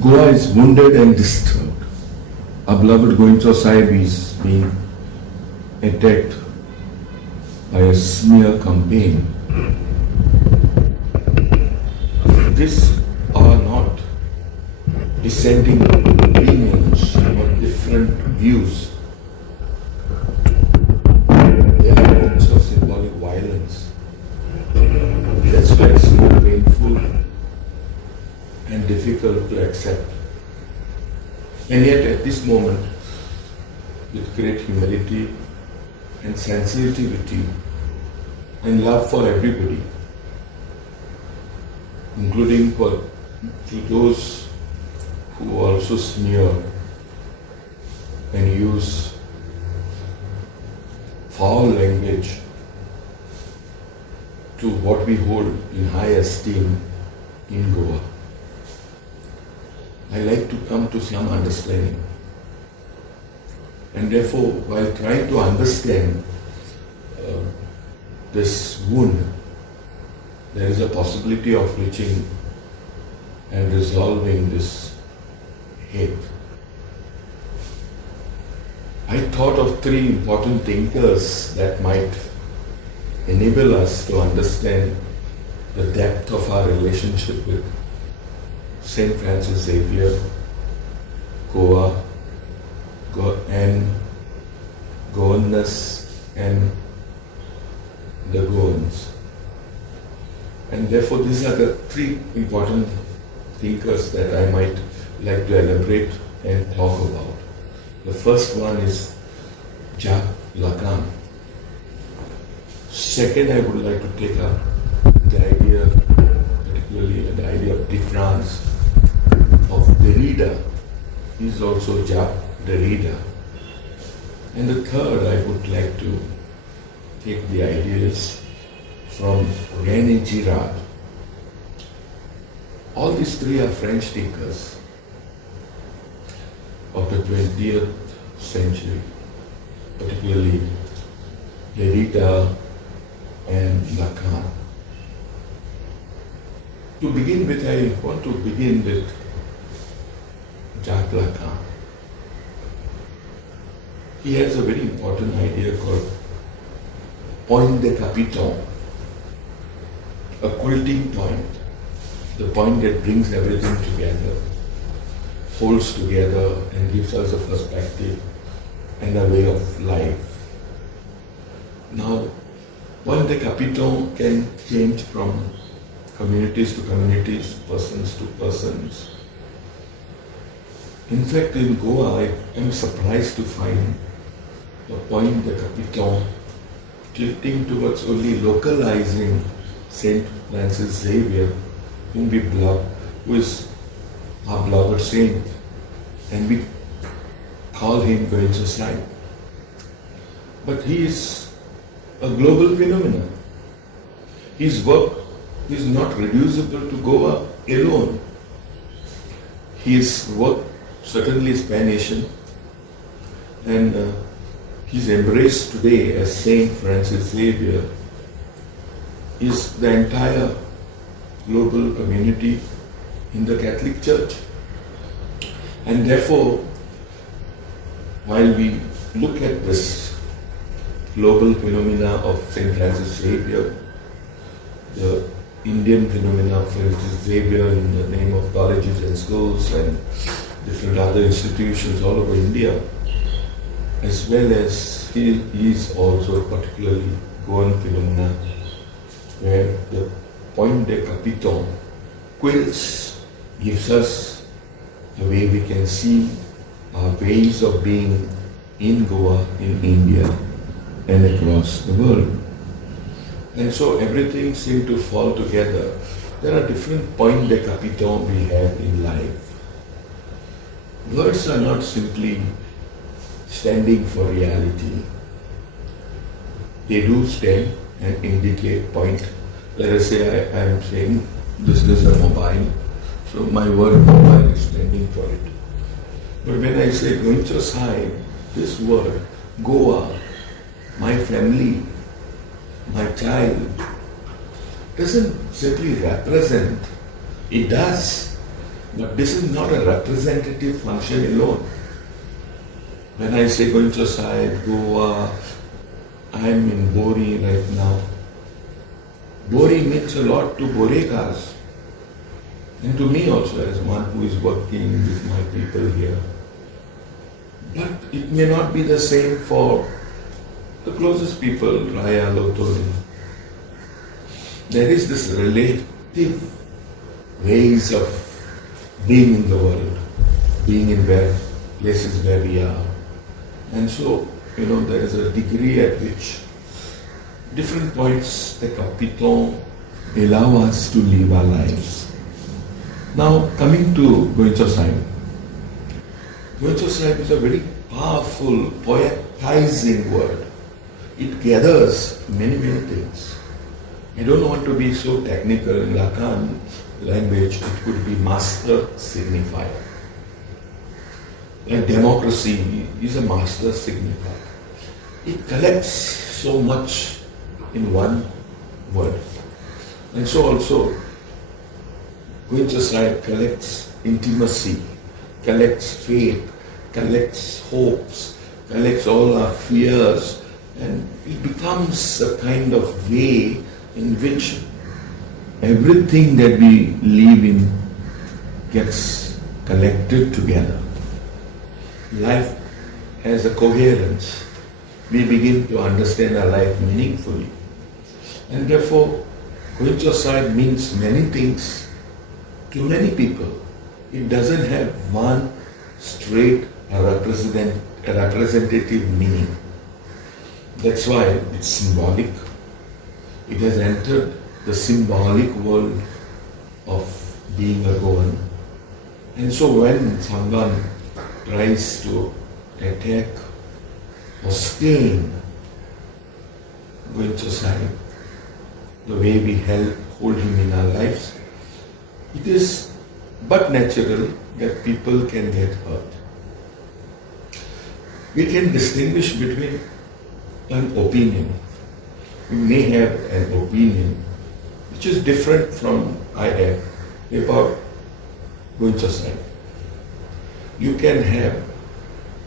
Goa is wounded and disturbed. Our beloved Gõycho Saib is being attacked by a smear campaign. These are not dissenting opinions or different views. They are acts of symbolic violence. That's why it's so painful and difficult to accept. And yet at this moment, with great humility and sensitivity and love for everybody, including for those who also smear and use foul language to what we hold in high esteem in Goa. I like to come to some understanding. And therefore, while trying to understand this wound, there is a possibility of reaching and resolving this hate. I thought of three important thinkers that might enable us to understand the depth of our relationship with Saint Francis Xavier, Goa, and Goanness and the Goans. And therefore these are the three important thinkers that I might like to elaborate and talk about. The first one is Jacques Lacan. Second, I would like to take up the idea, particularly the idea of difference of Derrida. He is also Jacques Derrida. And the third, I would like to take the ideas from Derrida and Girard. All these three are French thinkers of the 20th century, particularly Derrida and Lacan. To begin with, I want to begin with Jacques Lacan. He has a very important idea called point de capiton, a quilting point, the point that brings everything together, holds together and gives us a perspective and a way of life. Now, point de capiton can change from communities to communities, persons to persons. In fact, in Goa, I am surprised to find the point de capiton tilting towards only localizing Saint Francis Xavier, whom we love, who is our beloved saint, and we call him Gõycho Saib. But he is a global phenomenon. His work is not reducible to Goa alone. His work certainly is pan-Asian, and his embrace today as Saint Francis Xavier is the entire global community in the Catholic Church. And therefore, while we look at this global phenomena of Saint Francis Xavier, the Indian phenomena of Francis Xavier in the name of colleges and schools and different other institutions all over India, as well as he is also particularly Goan phenomena, where the point de capiton, quilts, gives us the way we can see our ways of being in Goa, in India, and across the world. And so everything seemed to fall together. There are different point de capiton we have in life. Words are not simply standing for reality. They do stand and indicate point. Let us say I am saying this is a mobile, so my word mobile is standing for it. But when I say Gõycho Saib, this word, Goa, my family, my child, doesn't simply represent, it does, But this is not a representative function alone. When I say Gõycho Saib, Goa, I am in Borim right now. Borim means a lot to Borekas and to me also as one who is working with my people here. But it may not be the same for the closest people, Raya, Lotori. There is this relative ways of being in the world, being in places where we are. And so, there is a degree at which different points the capital allow us to live our lives. Now, coming to Gõycho Saib. Gõycho Saib is a very powerful, poetizing word. It gathers many, many things. I don't want to be so technical. In Lacan language, it could be master signifier. Like democracy is a master signifier. It collects so much in one word. And so also, Gõycho Saib collects intimacy, collects faith, collects hopes, collects all our fears, and it becomes a kind of way in which everything that we live in gets collected together. Life has a coherence. We begin to understand our life meaningfully. And therefore, Gõycho Saib means many things to many people. It doesn't have one straight representative meaning. That's why it's symbolic. It has entered the symbolic world of being a Goan. And so when someone tries to attack or stain Gõycho Saib, the way we hold him in our lives, it is but natural that people can get hurt. We can distinguish between an opinion. We may have an opinion which is different from I have about Gõycho Saib. You can have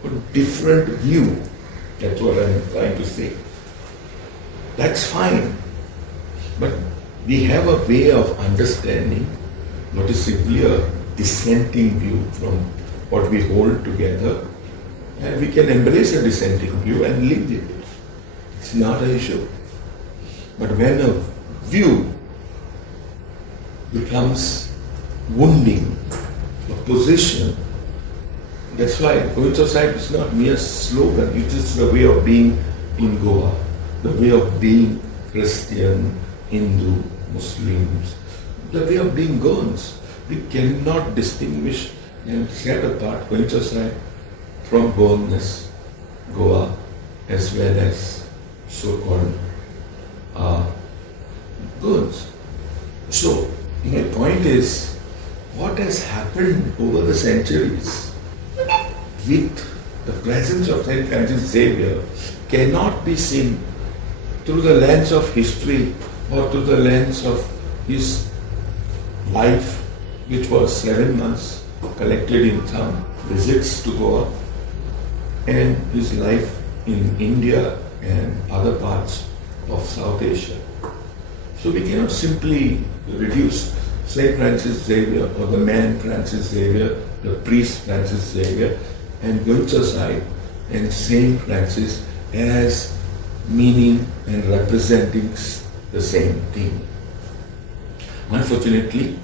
a different view. That's what I'm trying to say. That's fine. But we have a way of understanding what is simply a dissenting view from what we hold together, and we can embrace a dissenting view and live with it. It's not an issue. But when a view becomes wounding, a position, that's why Gõycho Saib is not mere slogan, it is the way of being in Goa, the way of being Christian, Hindu, Muslims, the way of being Goans. We cannot distinguish and set apart Gõycho Saib from Goanness, Goa, as well as so-called Goans. So, my point is, what has happened over the centuries with the presence of Saint Francis Xavier cannot be seen through the lens of history or through the lens of his life, which was 7 months collected in some visits to Goa, and his life in India and other parts of South Asia. So we cannot simply reduce Saint Francis Xavier or the man Francis Xavier, the priest Francis Xavier, and Gõycho Saib and Saint Francis as meaning and representing the same thing. Unfortunately,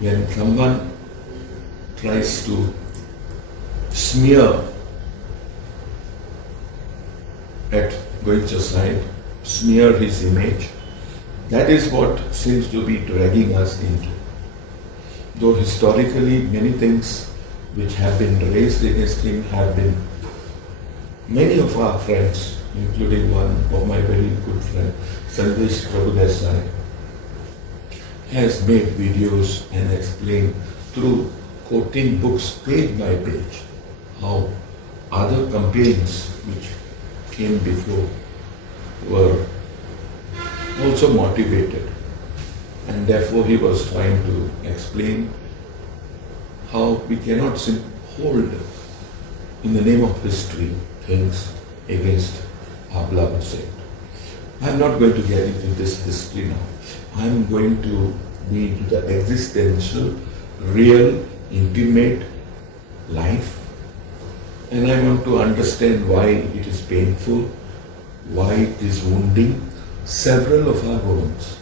when someone tries to smear at Gõycho Saib, smear his image, that is what seems to be dragging us into. Though historically many things which have been raised against him have been, many of our friends, including one of my very good friend, Xavier, has made videos and explained through quoting books page by page how other campaigns which came before were also motivated, and therefore he was trying to explain how we cannot hold in the name of history things against our beloved saint. I'm not going to get into this history now. I'm going to be into the existential, real, intimate life, and I want to understand why it is painful, why it is wounding several of our bones.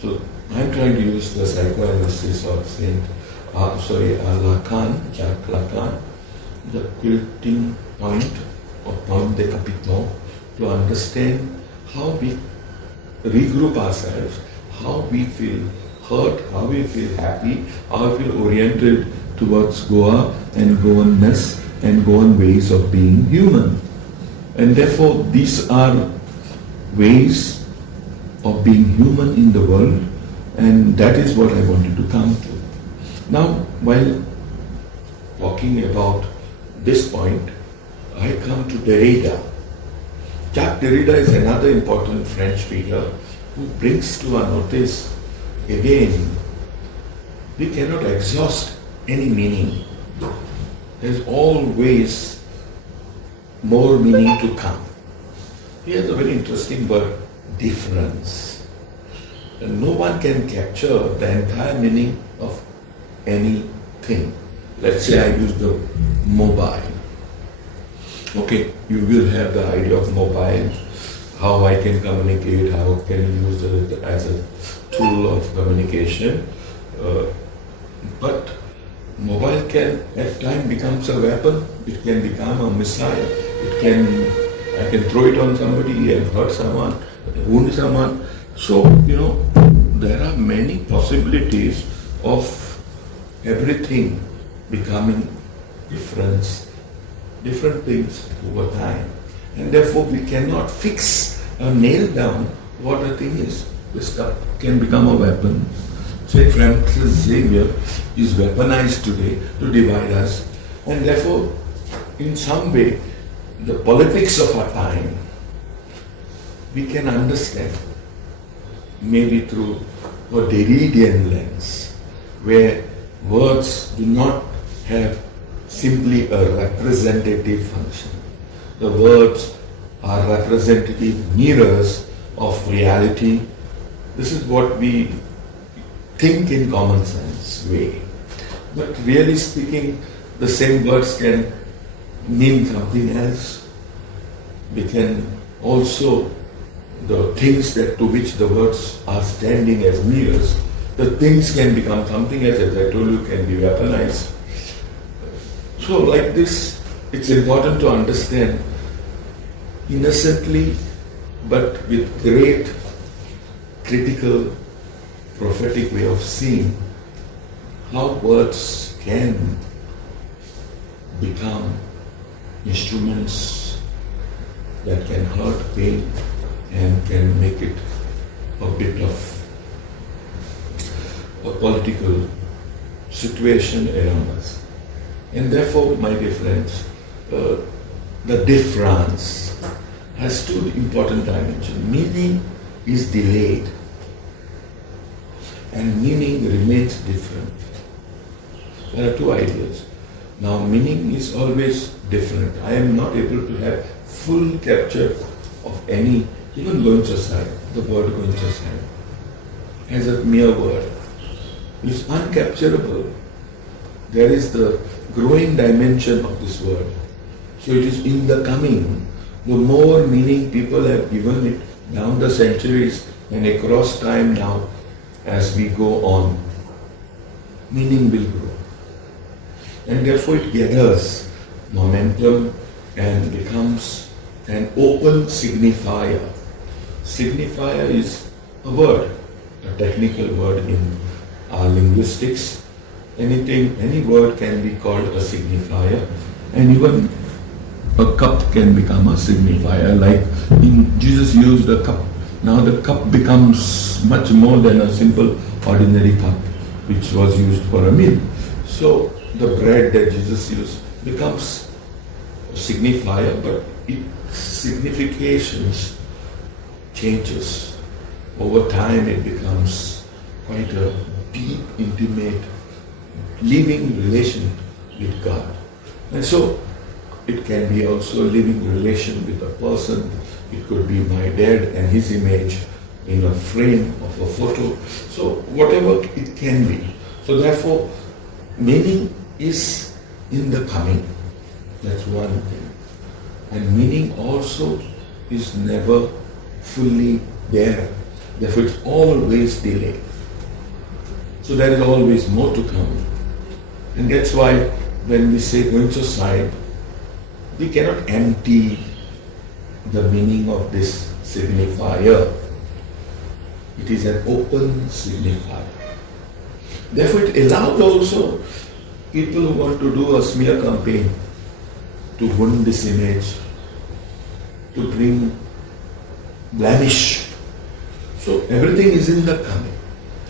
So I'm trying to use the psychoanalysis of Lacan, Jacques Lacan, the quilting point of point décapitant, to understand how we regroup ourselves, how we feel hurt, how we feel happy, how we feel oriented towards Goa and Goanness and Goan ways of being human. And therefore these are ways of being human in the world, and that is what I wanted to come to. Now, while talking about this point, I come to Derrida. Jacques Derrida is another important French figure who brings to our notice, again, we cannot exhaust any meaning. There's always more meaning to come. He has a very interesting word, difference. And no one can capture the entire meaning of anything. Let's say I use the mobile. Okay, you will have the idea of mobile, how I can communicate, how can use it as a tool of communication. But mobile can at times becomes a weapon, it can become a missile, I can throw it on somebody and hurt someone, wound someone. So, there are many possibilities of everything becoming different things over time. And therefore we cannot fix or nail down what a thing is. This stuff can become a weapon. Saint Francis Xavier is weaponized today to divide us, and therefore in some way the politics of our time we can understand maybe through a Derridian lens, where words do not have simply a representative function. The words are representative mirrors of reality. This is what we think in common sense way. But really speaking, the same words can mean something else. We can also, the things to which the words are standing as mirrors, the things can become something else, as I told you, can be weaponized. So like this, it's important to understand innocently, but with great critical, prophetic way of seeing how words can become instruments that can hurt pain and can make it a bit of a political situation around us. And therefore, my dear friends, the difference has two important dimensions. Meaning is delayed and meaning remains different. There are two ideas. Now, meaning is always different. I am not able to have full capture of any, even Gõycho Saib, the word Gõycho Saib, as a mere word, is uncapturable. There is the growing dimension of this word. So it is in the coming. The more meaning people have given it down the centuries and across time now, as we go on, meaning will grow. And therefore it gathers momentum and becomes an open signifier. Signifier is a word, a technical word in our linguistics. Any word can be called a signifier, and even a cup can become a signifier. Like Jesus used a cup. Now the cup becomes much more than a simple ordinary cup which was used for a meal. So the bread that Jesus used becomes a signifier, but its significations changes. Over time it becomes quite a deep, intimate living relation with God. And so it can be also a living relation with a person. It could be my dad and his image in a frame of a photo. So whatever it can be. So therefore, meaning is in the coming. That's one thing. And meaning also is never fully there. Therefore, it's always delayed. So there is always more to come. And that's why when we say Gõycho Saib, we cannot empty the meaning of this signifier. It is an open signifier. Therefore, it allows also people who want to do a smear campaign to wound this image, to bring blemish. So everything is in the coming.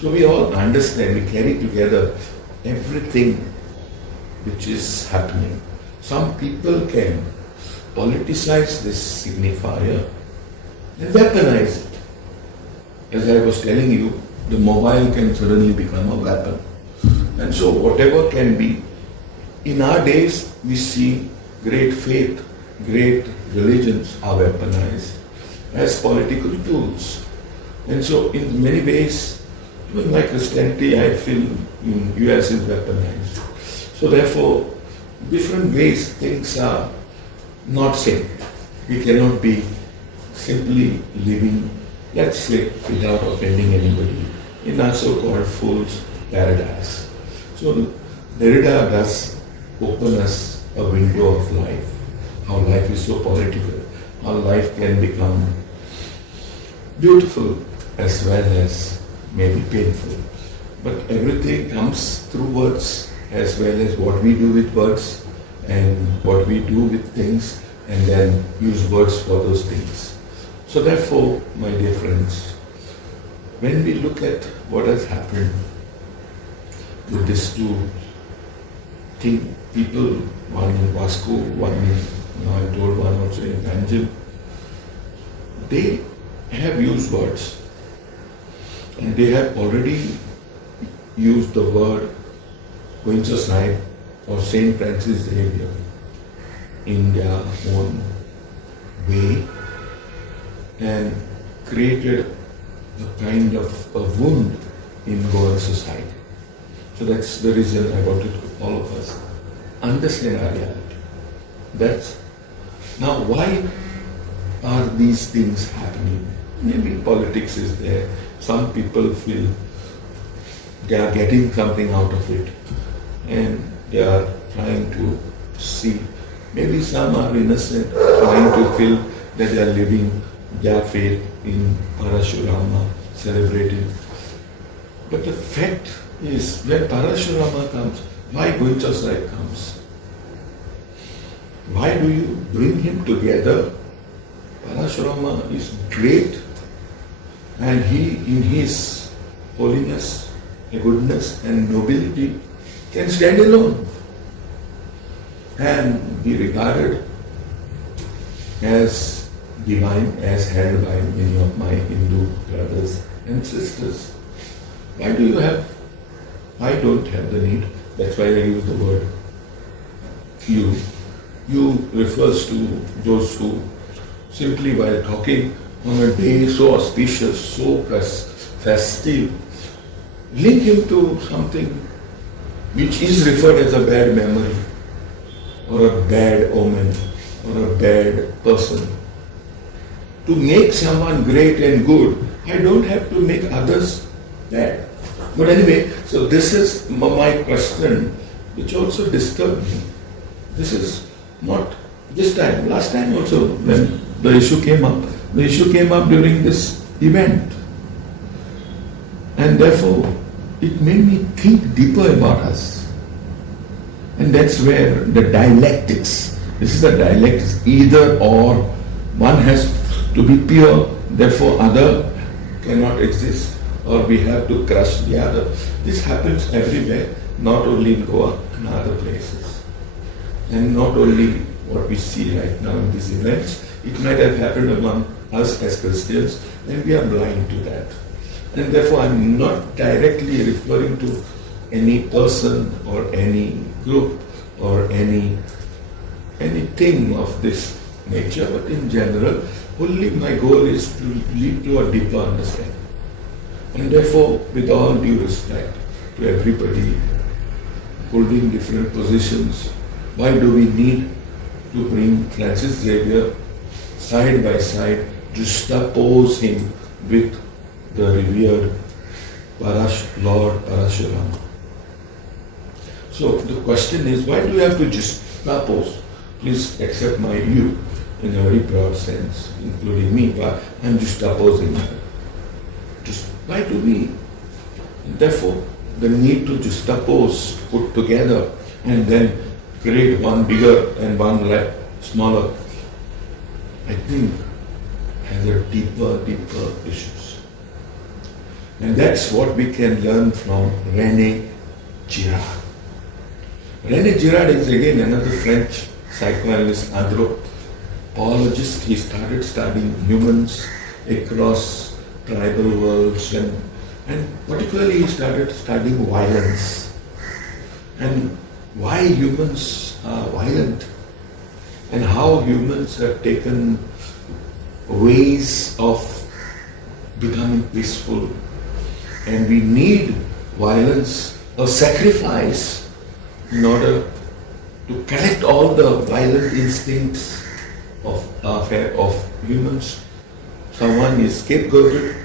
So we all understand, we carry together everything which is happening. Some people can politicize this signifier and weaponize it. As I was telling you, the mobile can suddenly become a weapon. And so whatever can be, in our days we see great faith, great religions are weaponized as political tools. And so in many ways, even my Christianity, I feel in US is weaponized. So therefore, different ways things are not same. We cannot be simply living, let's say, without offending anybody, in our so-called fool's paradise. So Derrida does open us a window of life, how life is so political, how life can become beautiful as well as maybe painful. But everything comes through words as well as what we do with words and what we do with things and then use words for those things. So therefore, my dear friends, when we look at what has happened with these two people, one in Vasco, one in, I told one also in Tanjil, they have used words and they have already used the word Gõycho Saib or Saint Francis Xavier in their own way and created a kind of a wound in Gõycho Saib. So that's the reason I wanted all of us understand our reality. That's now why are these things happening? Maybe politics is there. Some people feel they are getting something out of it and they are trying to see. Maybe some are innocent, trying to feel that they are living their faith in Parashurama, celebrating. But the fact is, when Parashurama comes, why Gõycho Saib comes? Why do you bring him together? Parashurama is great and he in his holiness, goodness and nobility can stand alone and be regarded as divine, as held by many of my Hindu brothers and sisters. Why do you have? I don't have the need. That's why I use the word you. You refers to those who simply while talking on a day so auspicious, so festive, link him to something which is referred as a bad memory or a bad omen or a bad person. To make someone great and good, I don't have to make others bad. But anyway, so this is my question, which also disturbed me. This is not this time, last time also when the issue came up during this event. And therefore, it made me think deeper about us. And that's where the dialectics, this is the dialectics, either or, one has to be pure, therefore other cannot exist, or we have to crush the other. This happens everywhere, not only in Goa and other places. And not only what we see right now in these events, it might have happened among us as Christians, and we are blind to that. And therefore I'm not directly referring to any person or any group or anything of this nature, but in general, only my goal is to lead to a deeper understanding. And therefore, with all due respect to everybody holding different positions, why do we need to bring Francis Xavier side by side, juxtapose him with the revered Lord Parashurama? So the question is, why do we have to juxtapose? Please accept my view in a very broad sense, including me, but I'm juxtaposing. Why do we? Therefore, the need to juxtapose, put together, and then create one bigger and one smaller, I think has a deeper issues. And that's what we can learn from René Girard. René Girard is again another French psychoanalyst, anthropologist. He started studying humans across tribal worlds and particularly he started studying violence and why humans are violent and how humans have taken ways of becoming peaceful, and we need violence or sacrifice in order to correct all the violent instincts of humans. Someone is scapegoated,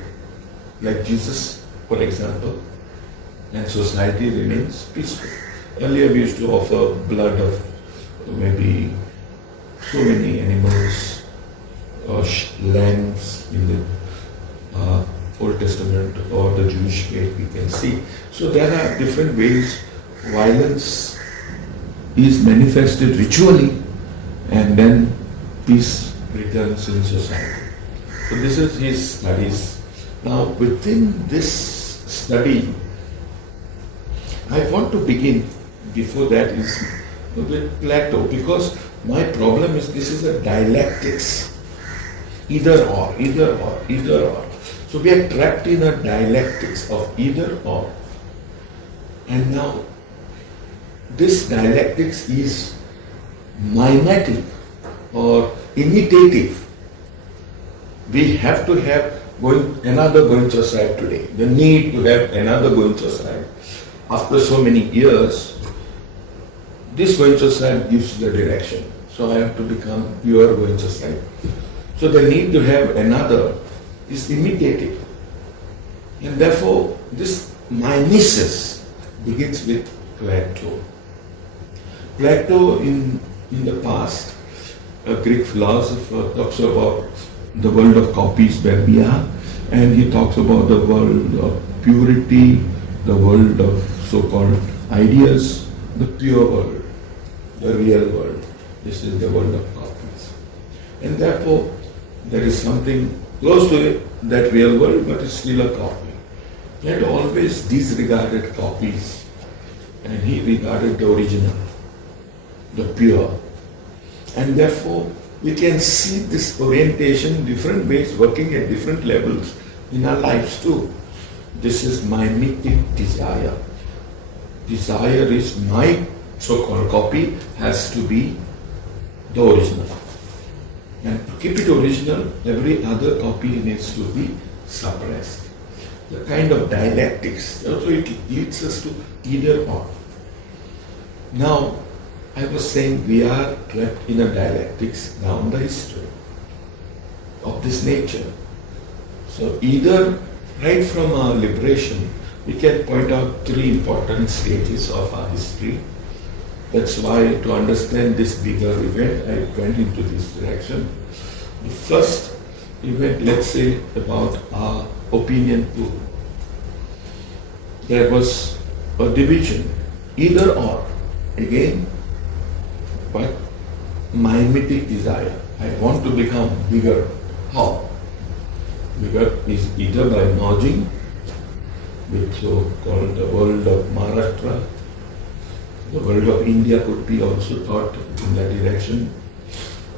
like Jesus, for example, and society remains peaceful. Earlier we used to offer blood of maybe so many animals or lambs in the Old Testament or the Jewish faith we can see. So there are different ways violence is manifested ritually and then peace returns in society. So this is his studies. Now within this study, I want to begin, before that is with Plato, because my problem is this is a dialectics. Either or. So we are trapped in a dialectics of either or. And now this dialectics is mimetic or imitative. We have to have another Gõycho Saib today. The need to have another Gõycho Saib. After so many years, this Gõycho Saib gives the direction. So I have to become pure Gõycho Saib. So the need to have another is imitative. And therefore, this mimesis begins with Plato. Plato in the past, a Greek philosopher, talks about the world of copies where we are, and he talks about the world of purity, the world of so-called ideas, the pure world, the real world. This is the world of copies. And therefore, there is something close to it, that real world, but it's still a copy. He had always disregarded copies, and he regarded the original, the pure. And therefore, we can see this orientation different ways, working at different levels in our lives too. This is my mimetic desire. Desire is my so-called copy has to be the original. And to keep it original, every other copy needs to be suppressed. The kind of dialectics, also it leads us to either or. Now, I was saying we are trapped in a dialectics down the history of this nature. So either right from our liberation, we can point out three important stages of our history. That's why to understand this bigger event, I went into this direction. The first event, let's say, about our opinion pool. There was a division, either or, again, but mimetic desire. I want to become bigger. How? Bigger is either by merging with so-called the world of Maharashtra. The world of India could be also thought in that direction.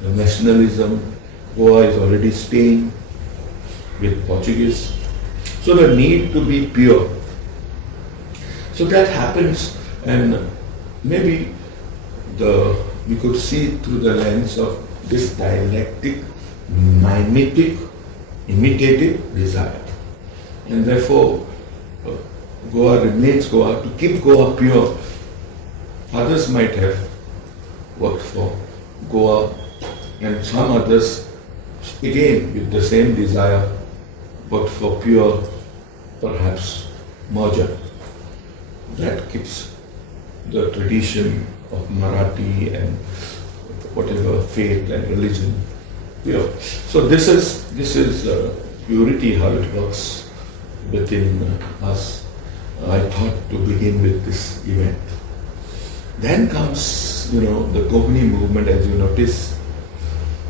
The nationalism, Goa is already staying with Portuguese. So the need to be pure. So that happens, and maybe we could see through the lens of this dialectic, mimetic, imitative desire. And therefore, Goa remains Goa. To keep Goa pure, others might have worked for Goa, and some others, again with the same desire, worked for pure, perhaps, merger. That keeps the tradition of Marathi and whatever faith and religion pure. So this is purity, how it works within us. I thought to begin with this event. Then comes, the Konkani movement, as you notice,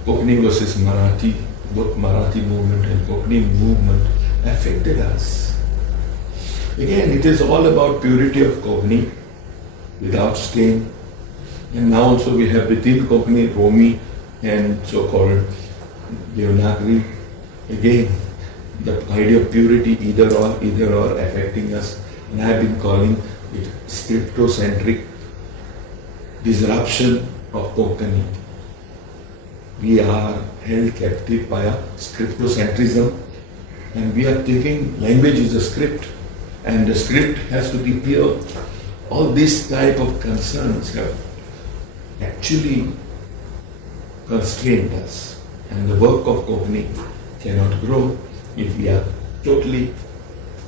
Konkani versus Marathi, both Marathi movement and Konkani movement affected us. Again, it is all about purity of Konkani, without stain. And now also we have within Konkani, Romi and so-called Devanagari. Again, the idea of purity, either or affecting us. And I have been calling it scriptocentric disruption of Konkani. We are held captive by a scriptocentrism, and we are thinking language is a script, and the script has to be pure. All these type of concerns have actually constrained us, and the work of Konkani cannot grow if we are totally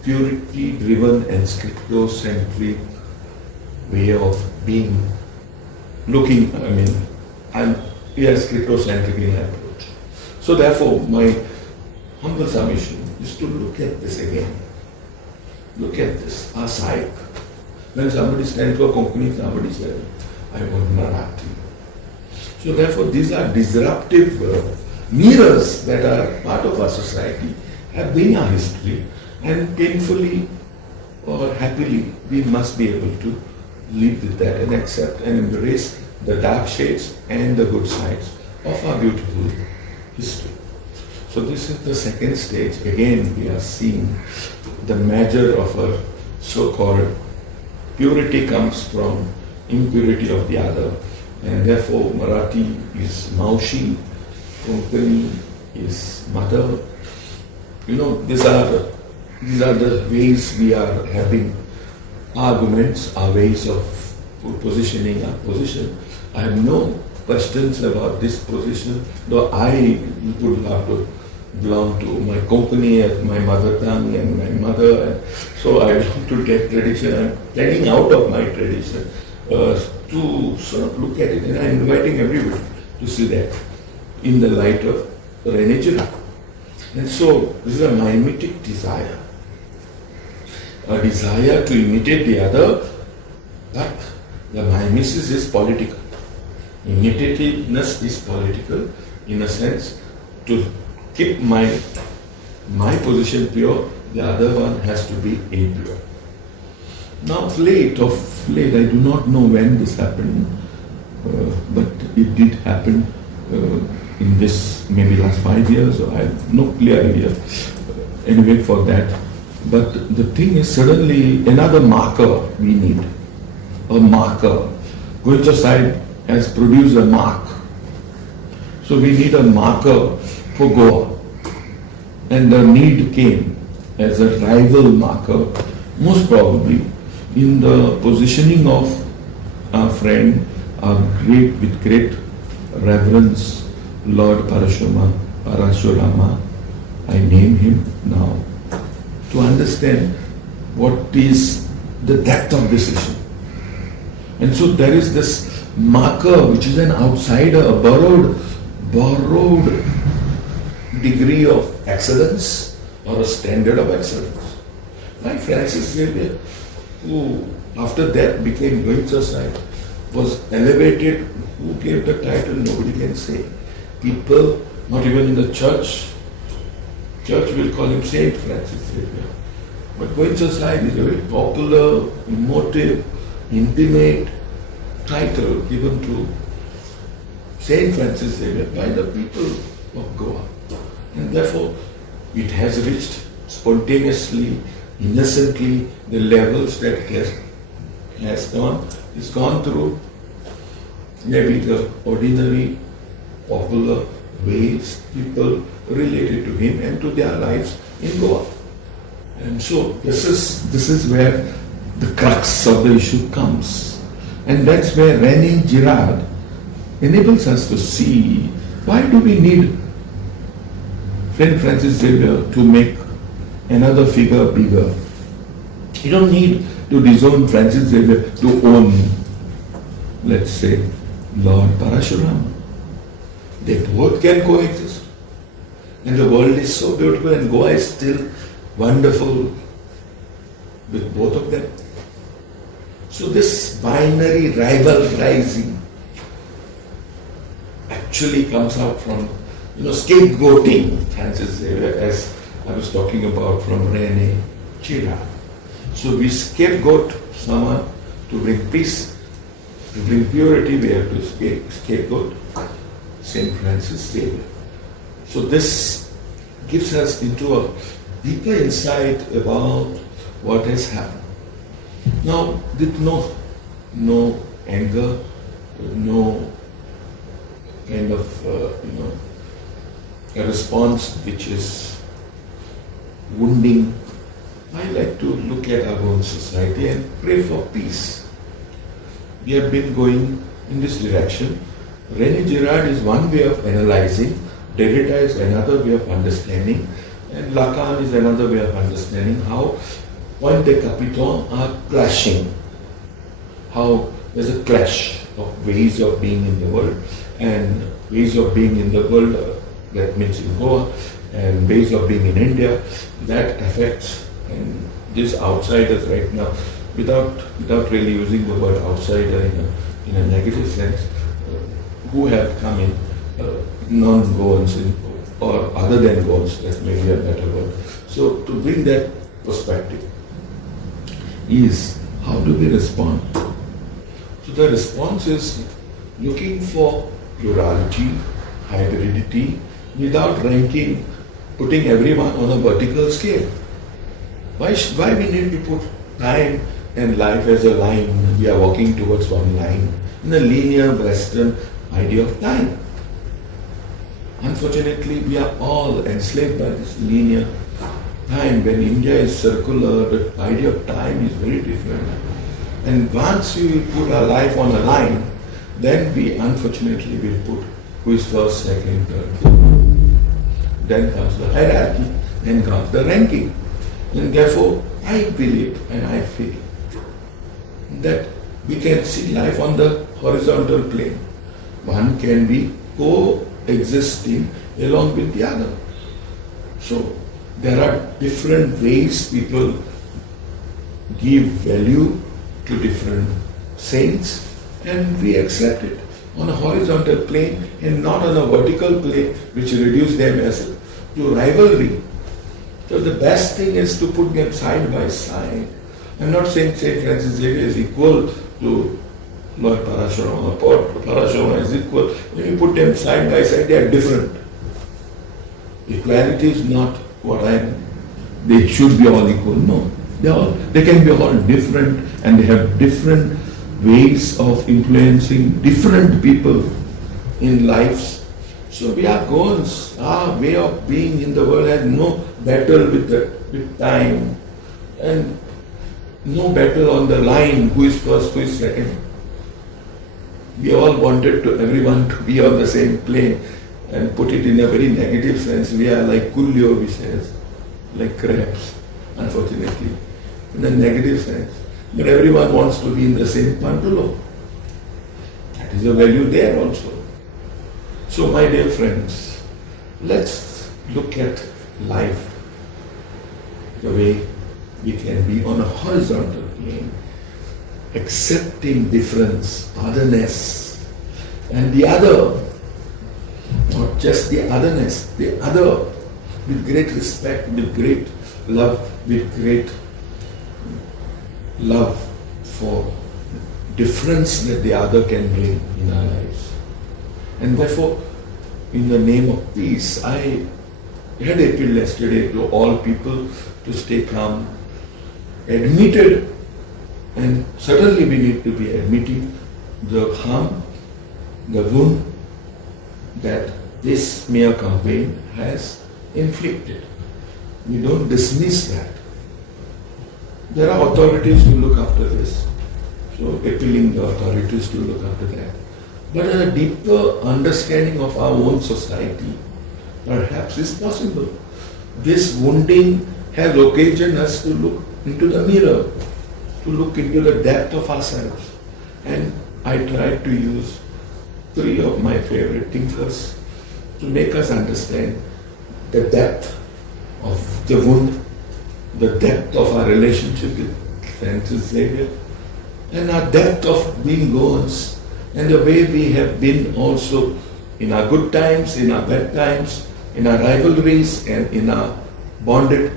purity-driven and scriptocentric way of being, looking. We are scriptocentric in our approach. So therefore, my humble submission is to look at this again. Look at this, our psyche. When somebody stands for Konkani, somebody says, I want Marathi. So therefore, these are disruptive mirrors that are part of our society, have been our history, and painfully or happily, we must be able to live with that and accept and embrace the dark shades and the good sides of our beautiful history. So this is the second stage. Again, we are seeing the measure of a so-called purity comes from impurity of the other, and therefore Marathi is Maushi, Konkani is mother. These are the ways we are having arguments, our ways of positioning our position. I have no questions about this position, though I would love to belong to my Konkani as my mother tongue and my mother, and so I belong to that tradition. I'm getting out of my tradition to sort of look at it, and I'm inviting everybody to see that in the light of religion. And so this is a mimetic desire, a desire to imitate the other, but the mimesis is political. Imitativeness is political, in a sense, to keep my position pure, the other one has to be impure. Now, of late, I do not know when this happened, but it did happen in this maybe last 5 years, or I have no clear idea anyway for that. But the thing is, suddenly another marker we need, a marker. Gõycho Saib has produced a mark. So we need a marker for Goa. And the need came as a rival marker, most probably in the positioning of our friend, with great reverence, Lord Parashurama. I name him now, to understand what is the depth of this issue. And so there is this marker which is an outsider, a borrowed degree of excellence or a standard of excellence. Like Francis Xavier, who after that became Gõycho Saib, was elevated. Who gave the title? Nobody can say. People, not even in the church will call him Saint Francis Xavier. But Gõycho Saib is a very popular, emotive, intimate title given to Saint Francis Xavier by the people of Goa. And therefore, it has reached spontaneously, innocently, the levels that it has has gone through maybe the ordinary, popular ways people related to him and to their lives in Goa. And so this is where the crux of the issue comes. And that's where Derrida and Girard enables us to see why do we need Friend Francis Xavier to make another figure bigger. You don't need to disown Francis Xavier to own, let's say, Lord Parashuram. They both can coexist. And the world is so beautiful and Goa is still wonderful with both of them. So this binary rival rising actually comes out from scapegoating Francis Xavier, as I was talking about from Derrida and Girard. So we scapegoat someone to bring peace, to bring purity. We have to scapegoat Saint Francis Xavier. So this gives us into a deeper insight about what has happened. Now, with no anger, no kind of a response which is wounding, I like to look at our own society and pray for peace. We have been going in this direction. Derrida and Girard is one way of analyzing, Derrida is another way of understanding, and Lacan is another way of understanding how point de capitons are clashing, how there's a clash of ways of being in the world, and ways of being in the world, that means in Goa, and ways of being in India, that affects, and these outsiders right now, without really using the word outsider in a negative sense, who have come in, non-Goans or other than Goans, that may be a better word. So to bring that perspective is, how do we respond? So the response is looking for plurality, hybridity, without ranking, putting everyone on a vertical scale. Why we need to put time and life as a line? We are walking towards one line in a linear Western idea of time. Unfortunately, we are all enslaved by this linear time. When India is circular, the idea of time is very different. And once we put our life on a line, then we unfortunately will put who is first, second, third, fourth. Then comes the hierarchy, then comes the ranking. And therefore, I believe and I feel that we can see life on the horizontal plane. One can be coexisting along with the other. So there are different ways people give value to different saints, and we accept it on a horizontal plane and not on a vertical plane, which reduce them as to rivalry. So the best thing is to put them side by side. I'm not saying Saint Francis Xavier is equal to Lord Parashuram or Parashuram is equal. When you put them side by side, they are different. Equality is not what they should be all equal. No, they can be all different, and they have different ways of influencing different people in lives. So we are goals. Our way of being in the world has no battle with time, and no battle on the line, who is first, who is second. We all wanted everyone to be on the same plane, and put it in a very negative sense. We are like Kulyo, we says, like crabs, unfortunately, in a negative sense. But everyone wants to be in the same pantulo. That is a value there also. So my dear friends, let's look at life the way we can be on a horizontal plane, accepting difference, otherness, and the other, not just the otherness, the other, with great respect, with great love, with great love for difference that the other can bring in our lives. And therefore, in the name of peace, I had appealed yesterday to all people to stay calm, admitted And certainly we need to be admitting the harm, the wound that this smear campaign has inflicted. We don't dismiss that. There are authorities who look after this, so appealing the authorities to look after that. But a deeper understanding of our own society perhaps is possible. This wounding has occasioned us to look into the mirror, to look into the depth of ourselves. And I tried to use 3 of my favorite thinkers to make us understand the depth of the wound, the depth of our relationship with Francis Xavier, and our depth of being Goans, and the way we have been also in our good times, in our bad times, in our rivalries, and in our bonded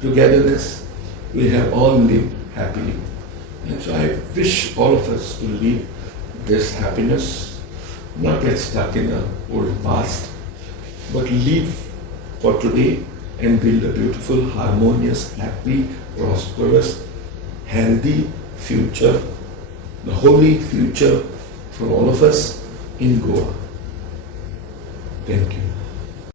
togetherness. We have all lived happily. And so I wish all of us to live this happiness, not get stuck in the old past, but live for today and build a beautiful, harmonious, happy, prosperous, healthy future, the holy future for all of us in Goa. Thank you.